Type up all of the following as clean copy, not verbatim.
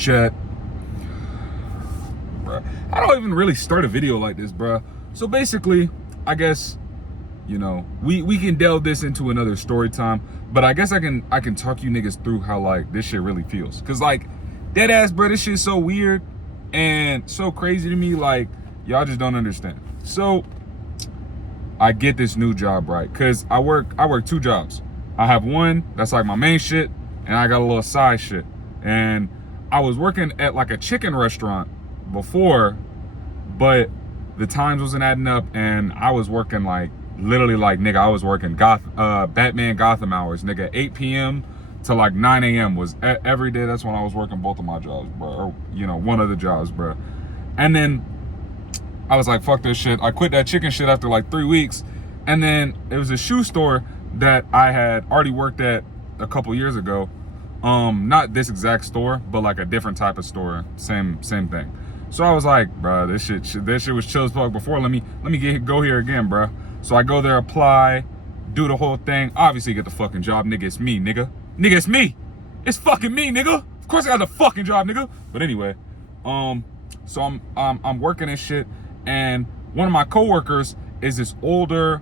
Chat. Bruh. I don't even really start a video like this, bruh. So basically, I guess, you know, we can delve this into another story time, but I guess I can talk you niggas through how like this shit really feels. Cause like dead ass, bro, this shit's so weird and so crazy to me, like y'all just don't understand. So I get this new job, right? Cause I work 2 jobs. I have one that's like my main shit, and I got a little side shit. And I was working at like a chicken restaurant before, but the times wasn't adding up, and I was working like literally like nigga, I was working Batman Gotham hours, nigga, 8 p.m. to like 9 a.m. was every day. That's when I was working both of my jobs, bro, or you know, one of the jobs, bro. And then I was like, fuck this shit. I quit that chicken shit after like 3 weeks. And then it was a shoe store that I had already worked at a couple years ago. Not this exact store, but like a different type of store. Same thing. So I was like, bro, this shit was chill as fuck before. Let me go here again, bro. So I go there, apply, do the whole thing. Obviously get the fucking job, nigga. It's me, nigga. Nigga, it's me. It's fucking me, nigga. Of course I got the fucking job, nigga. But anyway, so I'm working this shit, and one of my coworkers is this older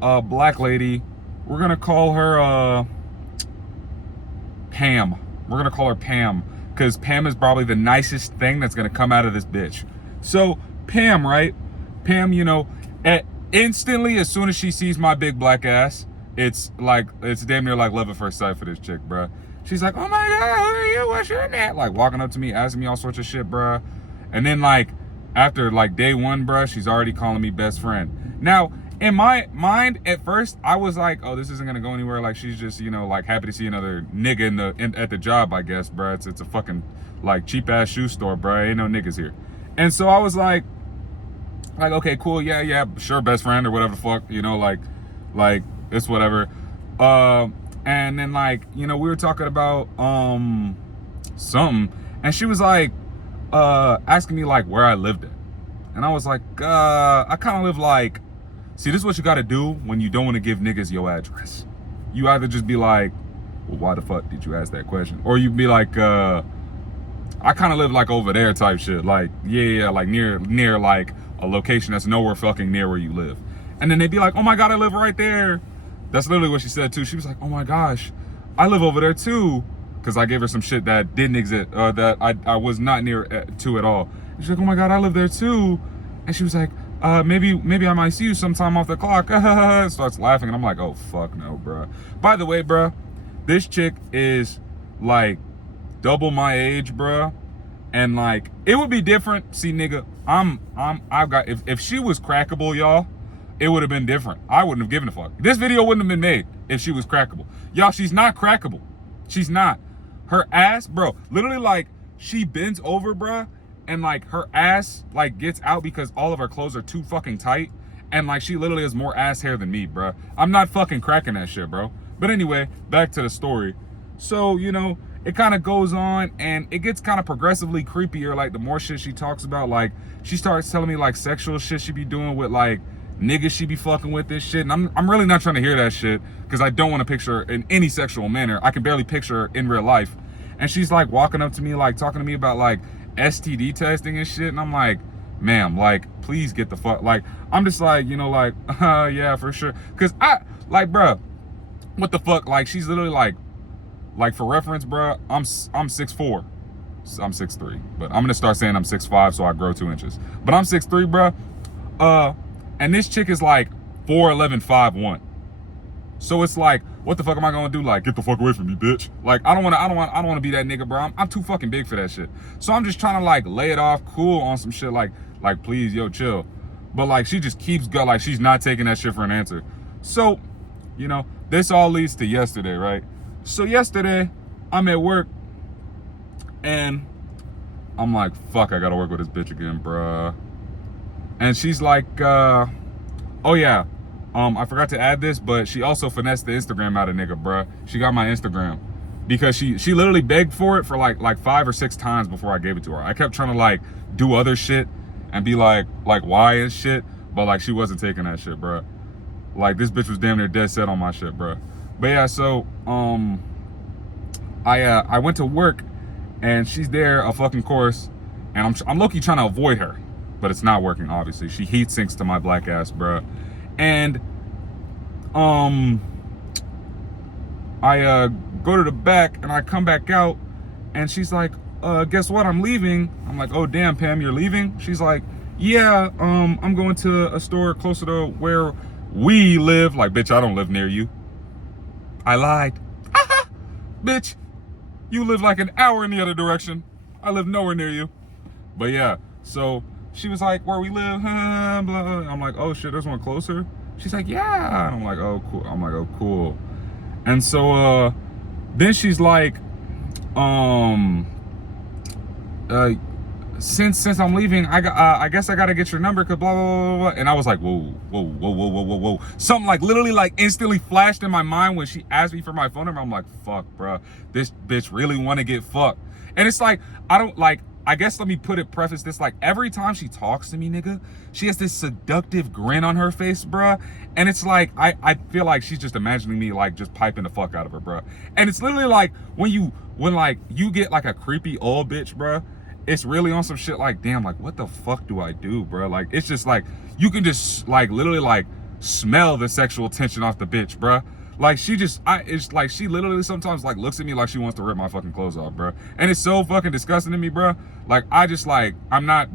black lady. We're gonna call her Pam. We're gonna call her Pam, because Pam is probably the nicest thing that's gonna come out of this bitch. So Pam, right? Pam, you know, instantly as soon as she sees my big black ass, it's damn near like love at first sight for this chick, bruh. She's like, oh my god, who are you? What's your name? Like walking up to me, asking me all sorts of shit, bruh. And then like after like day 1, bruh, she's already calling me best friend. Now, in my mind, at first, I was like, oh, this isn't gonna go anywhere. Like she's just, you know, like happy to see another nigga at the job, I guess, bruh. It's a fucking like cheap ass shoe store, bruh. Ain't no niggas here. And so I was like, okay, cool, yeah, sure, best friend or whatever the fuck, you know, like it's whatever. And then like, you know, we were talking about something, and she was like asking me like where I lived at. And I was like, I kind of live like, see, this is what you gotta do when you don't want to give niggas your address. You either just be like, well, why the fuck did you ask that question? Or you be like, I kind of live like over there type shit. Like, yeah, like near like a location that's nowhere fucking near where you live. And then they'd be like, oh my god, I live right there. That's literally what she said too. She was like, oh my gosh, I live over there too. Because I gave her some shit that didn't exist, that I was not near to at all. And she's like, oh my god, I live there too. And she was like, maybe I might see you sometime off the clock. Starts laughing, and I'm like, oh fuck no, bruh. By the way, bruh, this chick is like double my age, bruh. And like, it would be different. See, nigga, I've got, if she was crackable, y'all, it would have been different. I wouldn't have given a fuck. This video wouldn't have been made if she was crackable. Y'all, she's not crackable. She's not. Her ass, bro, literally like, she bends over, bruh, and like her ass like gets out because all of her clothes are too fucking tight. And like, she literally has more ass hair than me, bruh. I'm not fucking cracking that shit, bro. But anyway, back to the story. So, you know, it kind of goes on, and it gets kind of progressively creepier. Like the more shit she talks about, like she starts telling me like sexual shit she be doing with like niggas she be fucking with this shit. And I'm really not trying to hear that shit, because I don't want to picture her in any sexual manner. I can barely picture her in real life. And she's like walking up to me, like talking to me about like STD testing and shit. And I'm like, ma'am, like, please get the fuck, like, I'm just like, you know, like, yeah, for sure. Cause I, like, bruh, what the fuck? Like, she's literally like for reference, bruh, I'm 6'4". I'm 6'3", but I'm gonna start saying I'm 6'5", so I grow 2 inches. But I'm 6'3", bruh. And this chick is like 4'11", 5'1". So it's like, what the fuck am I gonna do? Like, get the fuck away from me, bitch. Like, I don't wanna be that nigga, bro. I'm too fucking big for that shit. So I'm just trying to like lay it off cool on some shit, like please, yo, chill. But like, she just keeps going, like she's not taking that shit for an answer. So, you know, this all leads to yesterday, right? So yesterday, I'm at work, and I'm like, fuck, I gotta work with this bitch again, bruh. And she's like, oh yeah, I forgot to add this, but she also finessed the Instagram out of nigga, bruh. She got my Instagram because she literally begged for it for like 5 or 6 times before I gave it to her. I kept trying to like do other shit and be like why and shit, but like she wasn't taking that shit, bruh. Like this bitch was damn near dead set on my shit, bruh. But yeah, so I went to work, and she's there a fucking course, and I'm low-key trying to avoid her, but it's not working, obviously. She heat sinks to my black ass, bro. And I go to the back and I come back out, and she's like, guess what, I'm leaving. I'm like, oh damn, Pam, you're leaving? She's like, yeah, I'm going to a store closer to where we live. Like, bitch, I don't live near you. I lied. Bitch, you live like an hour in the other direction. I live nowhere near you. But yeah, so she was like, where we live, blah, blah. I'm like, oh shit, there's one closer? She's like, yeah. And I'm like, oh cool. I'm like, oh cool. And so then she's like, since I'm leaving, I guess I gotta get your number, cause blah blah blah blah. And I was like, whoa. Something like literally like instantly flashed in my mind when she asked me for my phone number. I'm like, fuck, bro, this bitch really want to get fucked. And it's like, I don't like. I guess let me preface this, like every time she talks to me, nigga, she has this seductive grin on her face, bruh. And it's like, I feel like she's just imagining me like just piping the fuck out of her, bruh. And it's literally like when like you get like a creepy old bitch, bruh, it's really on some shit like, damn, like what the fuck do I do, bruh? Like it's just like, you can just like literally like smell the sexual tension off the bitch, bruh. Like it's like she literally sometimes like looks at me like she wants to rip my fucking clothes off, bro. And it's so fucking disgusting to me, bro. Like I just like, I'm not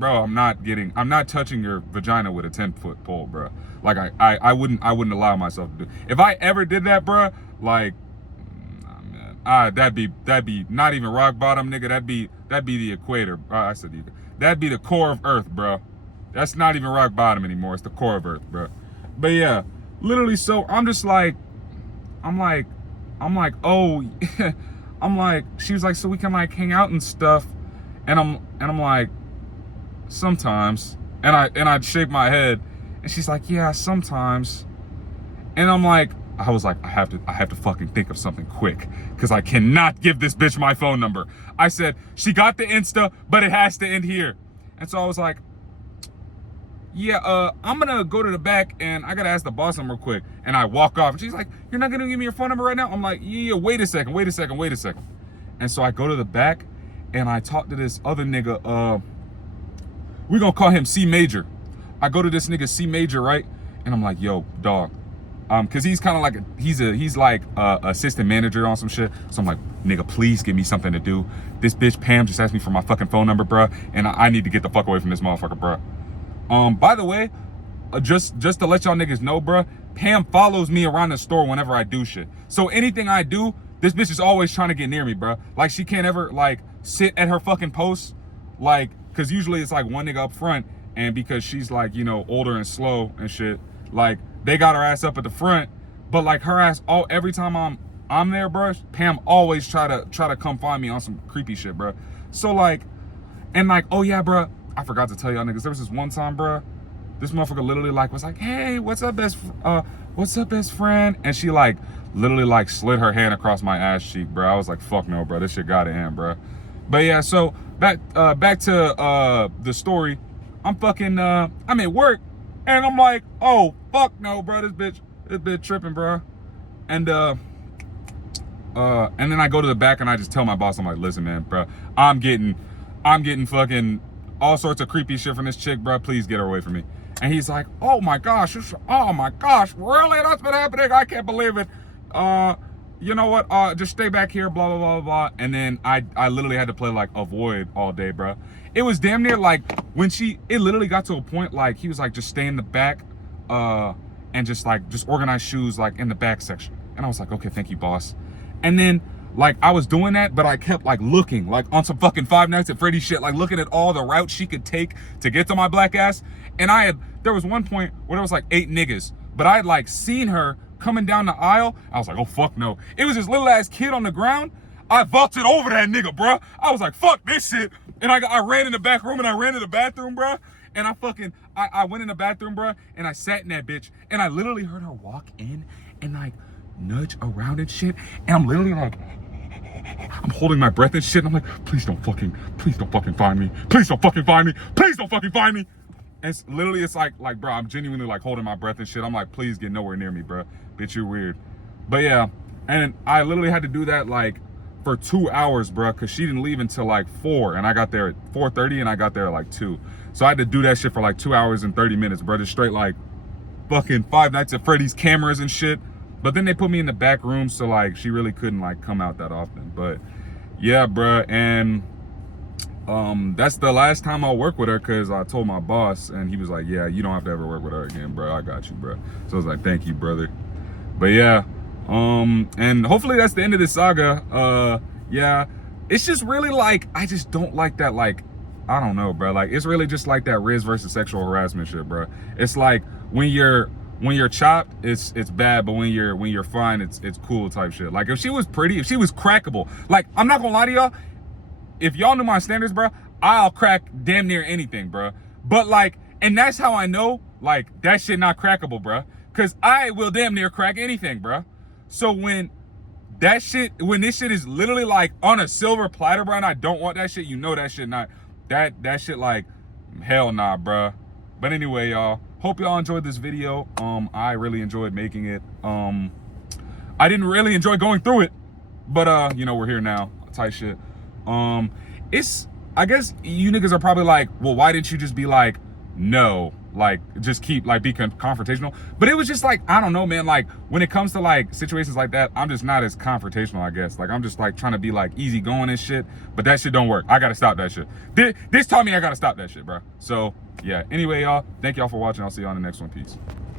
touching your vagina with a 10-foot pole, bro. Like I wouldn't allow myself to do. If I ever did that, bro, like, nah, man, that'd be not even rock bottom, nigga. That'd be the equator. I said that'd be the core of Earth, bro. That's not even rock bottom anymore. It's the core of Earth, bro. But yeah, literally. So I'm just like. I'm like, oh, I'm like, she was like, so we can like hang out and stuff, and I'm like, sometimes, and I'd shake my head, and she's like, yeah, sometimes, and I'm like, I was like, I have to fucking think of something quick, because I cannot give this bitch my phone number. I said, she got the Insta, but it has to end here, and so I was like, yeah, I'm gonna go to the back and I gotta ask the boss something real quick. And I walk off and she's like, you're not gonna give me your phone number right now? I'm like, yeah, wait a second. And so I go to the back and I talk to this other nigga, we're gonna call him C Major. I go to this nigga C Major, right? And I'm like, yo, dog. Cause he's kind of like, he's like assistant manager on some shit. So I'm like, nigga, please give me something to do. This bitch Pam just asked me for my fucking phone number, bruh. And I need to get the fuck away from this motherfucker, bruh. By the way, just to let y'all niggas know, bruh, Pam follows me around the store whenever I do shit. So anything I do, this bitch is always trying to get near me, bruh. Like she can't ever like sit at her fucking post, like, cause usually it's like one nigga up front, and because she's like, you know, older and slow and shit, like they got her ass up at the front, but like her ass every time I'm there, bruh, Pam always try to come find me on some creepy shit, bruh. So like, and like, oh yeah, bruh, I forgot to tell y'all niggas, there was this one time, bruh, this motherfucker literally like was like, hey, what's up, best friend? And she like literally like slid her hand across my ass cheek, bro. I was like, fuck no, bro, this shit gotta end, bro. But yeah, so back to the story. I'm at work and I'm like, oh fuck no, bro, this bitch tripping, bro. And then I go to the back and I just tell my boss, I'm like, listen, man, bro, I'm getting fucking all sorts of creepy shit from this chick, bro. Please get her away from me. And he's like, oh my gosh, really? That's been happening? I can't believe it. You know what? Just stay back here, blah, blah, blah, blah. And then I literally had to play like avoid all day, bro. It was damn near like when it literally got to a point like he was like, just stay in the back and just organize shoes like in the back section. And I was like, okay, thank you, boss. And then like I was doing that, but I kept like looking like on some fucking Five Nights at Freddy's shit, like looking at all the routes she could take to get to my black ass. And there was one point where there was like 8 niggas, but I had like seen her coming down the aisle. I was like, oh fuck no. It was this little ass kid on the ground. I vaulted over that nigga, bro. I was like, fuck this shit. And I ran in the back room and I ran to the bathroom, bro. And I went in the bathroom, bro, and I sat in that bitch. And I literally heard her walk in and like nudge around and shit. And I'm literally like, I'm holding my breath and shit. And I'm like, please don't fucking find me. Please don't fucking find me. Please don't fucking find me. And it's literally, it's like, bro, I'm genuinely like holding my breath and shit. I'm like, please get nowhere near me, bro. Bitch, you're weird. But yeah, and I literally had to do that like for 2 hours, bro, because she didn't leave until like 4, and I got there at 4:30, and I got there at like 2. So I had to do that shit for like 2 hours and 30 minutes, bro. Just straight like fucking Five Nights at Freddy's cameras and shit. But then they put me in the back room, so like she really couldn't like come out that often. But yeah, bro, and that's the last time I'll work with her, because I told my boss, and he was like, yeah, you don't have to ever work with her again, bro. I got you, bro. So I was like, thank you, brother. But yeah, and hopefully that's the end of this saga. Yeah, it's just really like, I just don't like that, like, I don't know, bro. Like, it's really just like that Riz versus sexual harassment shit, bro. It's like when you're chopped, it's bad, but when you're fine, it's cool type shit. Like, if she was pretty, if she was crackable, like, I'm not gonna lie to y'all, if y'all knew my standards, bro, I'll crack damn near anything, bro. But like, and that's how I know, like, that shit not crackable, bro. Cause I will damn near crack anything, bro. So when this shit is literally like on a silver platter, bro, and I don't want that shit, you know that shit not, that shit like, hell nah, bro. But anyway, y'all, hope y'all enjoyed this video. I really enjoyed making it. I didn't really enjoy going through it, but you know, we're here now, type shit. It's, I guess you niggas are probably like, well, why didn't you just be like, no, like, just keep, like, be confrontational? But it was just like, I don't know, man, like, when it comes to like situations like that, I'm just not as confrontational, I guess. Like, I'm just like trying to be like easygoing and shit, but that shit don't work. I gotta stop that shit. This taught me I gotta stop that shit, bro. So yeah, anyway, y'all, thank y'all for watching. I'll see you on the next one. Peace.